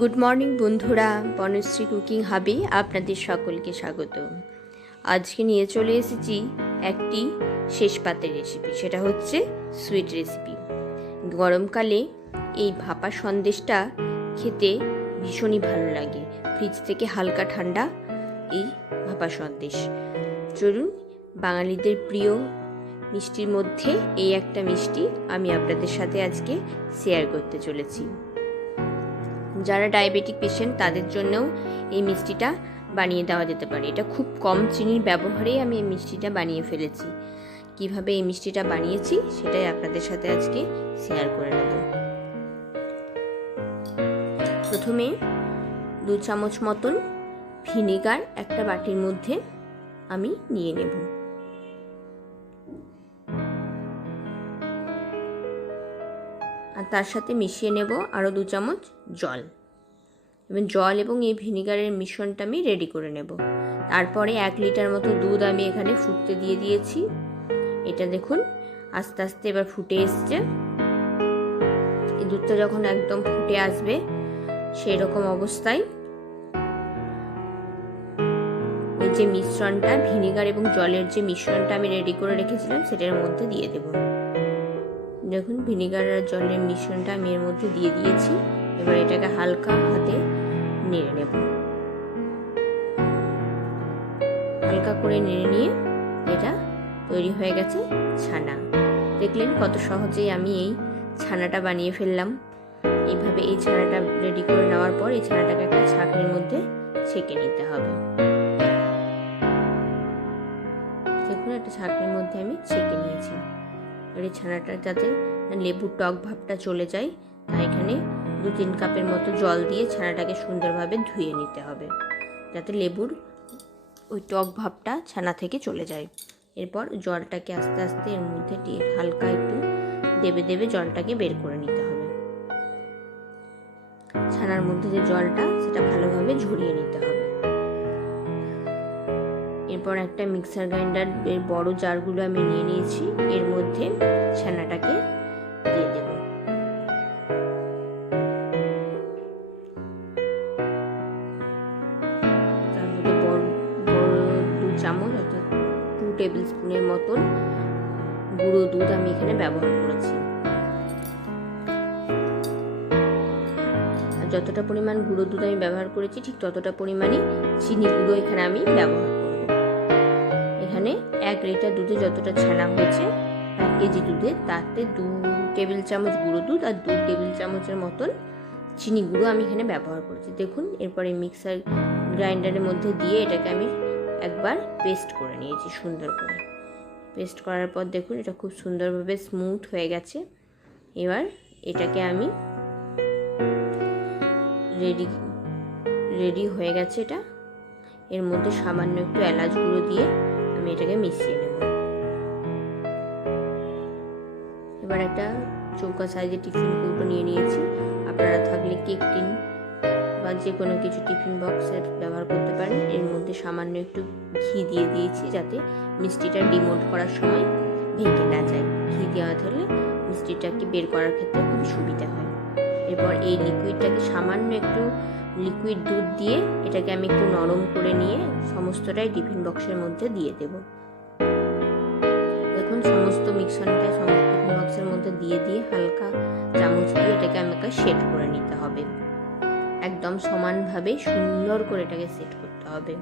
Good morning বন্ধুরা, Banasree cooking হাবে আপনাদের সকলকে স্বাগত। আজকে নিয়ে চলে এসেছি একটি শেষ পাতের রেসিপি সেটা হচ্ছে সুইট রেসিপি গরমকালে এই ভাপা সন্দেশটা খেতে ভীষণই ভালো লাগে। ফ্রিজ থেকে হালকা ঠান্ডা এই ভাপা সন্দেশ। চলুন, বাঙালিদের প্রিয় মিষ্টির মধ্যে এই একটা মিষ্টি আমি আপনাদের সাথে আজকে শেয়ার করতে চলেছি। যারা ডায়াবেটিক পেশেন্ট, তাদের জন্যও এই মিষ্টিটা বানিয়ে দেওয়া যেতে পারে। এটা খুব কম চিনির ব্যবহারেই আমি এই মিষ্টিটা বানিয়ে ফেলেছি। কীভাবে এই মিষ্টিটা বানিয়েছি, সেটাই আপনাদের সাথে আজকে শেয়ার করে নেব। প্রথমে দু চামচ মতন ভিনেগার একটা বাটির মধ্যে আমি নিয়ে নেব। তার সাথে মিশিয়ে নেব আরও দু চামচ জল। এবং জল এবং এই ভিনিগারের মিশ্রণটা আমি রেডি করে নেব। তারপরে এক লিটার মতো দুধ আমি এখানে ফুটতে দিয়ে দিয়েছি। এটা দেখুন, আস্তে আস্তে এবার ফুটে এসছে। এই দুধটা যখন একদম ফুটে আসবে সেই রকম অবস্থায় এই যে মিশ্রণটা, ভিনিগার এবং জলের যে মিশ্রণটা আমি রেডি করে রেখেছিলাম, সেটার মধ্যে দিয়ে দেবো। দেখুন, ভিনেগার আর জলের মিশ্রণটা আমি এর মধ্যে দিয়ে দিয়েছি। এবার এটাকে হালকা হাতে নেড়ে নেব। হালকা করে নেড়ে নিয়ে এটা তৈরি হয়ে গেছে ছানা। দেখলেন কত সহজেই আমি এই ছানাটা বানিয়ে ফেললাম। এইভাবে এই ছানাটা রেডি করে নেওয়ার পর এই ছানাটাকে একটা ছাঁকনির মধ্যে ছেঁকে নিতে হবে। দেখুন, একটা ছাঁকনির মধ্যে আমি ছেঁকে নিয়েছি। এই ছানাটা যাতে লেবুর টক ভাবটা চলে যায়, তাই এখানে দু তিন কাপের মতো জল দিয়ে ছানাটাকে সুন্দরভাবে ধুয়ে নিতে হবে, যাতে লেবুর ওই টক ভাবটা ছানা থেকে চলে যায়। এরপর জলটাকে আস্তে আস্তে এর মধ্যে হালকা একটু দেবে দেবে জলটাকে বের করে নিতে হবে। ছানার মধ্যে যে জলটা, সেটা ভালোভাবে ঝরিয়ে নিতে হবে। এরপর একটা মিক্সার গ্রাইন্ডার এর বড় জারগুলো আমি নিয়ে নিয়েছি। এর মধ্যে ছানাটাকে দিয়ে দেব। তার বড় দু চামচ অর্থাৎ টু টেবিল স্পুনের মতন গুঁড়ো দুধ আমি এখানে ব্যবহার করেছি। যতটা পরিমাণ গুঁড়ো দুধ আমি ব্যবহার করেছি, ঠিক ততটা পরিমাণই চিনি গুঁড়ো এখানে আমি ব্যবহার এখানে এক লিটার দুধে যতটা ছানা হয়েছে, এক কেজি দুধে, তাতে দু টেবিল চামচ গুঁড়ো দুধ আর দু টেবিল চামচের মতন চিনি গুঁড়ো আমি এখানে ব্যবহার করেছি। দেখুন, এরপরে মিক্সার গ্রাইন্ডারের মধ্যে দিয়ে এটাকে আমি একবার পেস্ট করে নিয়েছি সুন্দর করে। পেস্ট করার পর দেখুন, এটা খুব সুন্দরভাবে স্মুথ হয়ে গেছে। এবার এটাকে আমি রেডি রেডি হয়ে গেছে এটা। এর মধ্যে সামান্য একটু এলাচ গুঁড়ো দিয়ে আমি এটাকে মিশিয়ে নেব। এবার একটা চৌকা সাইজের টিফিন কৌটো নিয়ে নিয়েছি। আপনারা থাকলে কেক টিন বা যে কোনো কিছু টিফিন বক্সের ব্যবহার করতে পারেন। এর মধ্যে সামান্য একটু ঘি দিয়ে দিয়েছি যাতে মিষ্টিটা ডিমোট করার সময় ভেঙে না যায়। ঘি দেওয়া থাকলে মিষ্টিটাকে বের করার ক্ষেত্রে খুব সুবিধা হয়। এরপর এই লিকুইডটাকে সামান্য একটু লিকুইড দুধ দিয়ে এটাকে আমি একটু নরম করে নিয়ে সমস্তটাই টিফিন বক্সের মধ্যে দিয়ে দেব। দেখুন, সমস্ত মিক্সনটা টিফিন বক্সের মধ্যে দিয়ে দিয়ে হালকা চামচ দিয়ে এটাকে আমাকে সেট করে নিতে হবে। একদম সমানভাবে সুন্দর করে এটাকে সেট করতে হবে।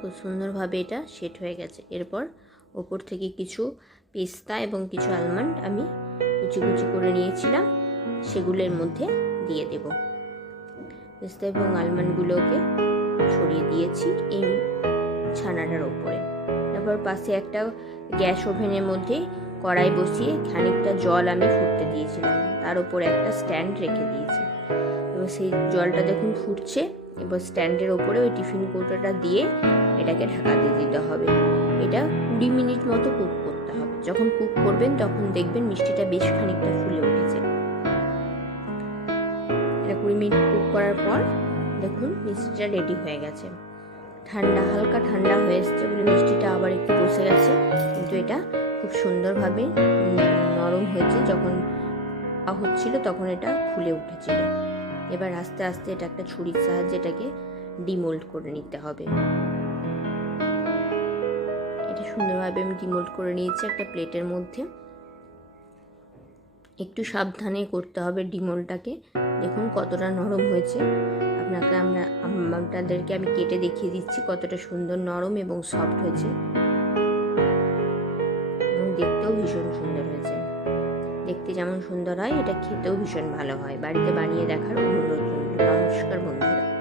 খুব সুন্দরভাবে এটা সেট হয়ে গেছে। এরপর ওপর থেকে কিছু পেস্তা এবং কিছু আলমন্ড আমি কুচি কুচি করে নিয়েছিলাম, সেগুলোর মধ্যে দিয়ে দেব। পেস্তা এবং আলমন্ডগুলোকে ছড়িয়ে দিয়েছি এই ছানাটার ওপরে। তারপর পাশে একটা গ্যাস ওভেনের মধ্যে কড়াই বসিয়ে খানিকটা জল আমি ফুটতে দিয়েছিলাম, তার উপরে একটা স্ট্যান্ড রেখে দিয়েছি। এবার সেই জলটা দেখুন ফুটছে, এবার স্ট্যান্ডের ওপরে ওই টিফিন কৌটোটা দিয়ে এটাকে ঢাকা দিয়ে দিতে হবে। এটা কুড়ি মিনিট মতো কুক যখন কুক করবেন, তখন দেখবেন মিষ্টিটা বেশ খানিকটা ফুলে উঠেছে। এটা কুড়ি মিনিট কুক করার পর দেখুন মিষ্টিটা রেডি হয়ে গেছে। ঠান্ডা, হালকা ঠান্ডা হয়ে এসছে বলে মিষ্টিটা আবার একটু বসে গেছে। কিন্তু এটা খুব সুন্দরভাবে নরম হয়েছে। যখন হচ্ছিল তখন এটা খুলে উঠেছিল। এবার আস্তে আস্তে এটা একটা ছুরির সাহায্যে এটাকে ডিমোল্ড করে নিতে হবে। এটা সুন্দরভাবে আমি ডিমোল্ড করে নিয়েছি একটা প্লেটের মধ্যে। একটু সাবধানে করতে হবে ডিমোলটাকে দেখুন কতটা নরম হয়েছে। আপনাকে আমরা, আপনাদেরকে আমি কেটে দেখিয়ে দিচ্ছি কতটা সুন্দর নরম এবং সফট হয়েছে। এবং দেখতেও ভীষণ সুন্দর হয়েছে। দেখতে যেমন সুন্দর হয়, এটা খেতেও ভীষণ ভালো হয়। বাড়িতে বানিয়ে দেখার অনুরোধ। নমস্কার বন্ধুরা।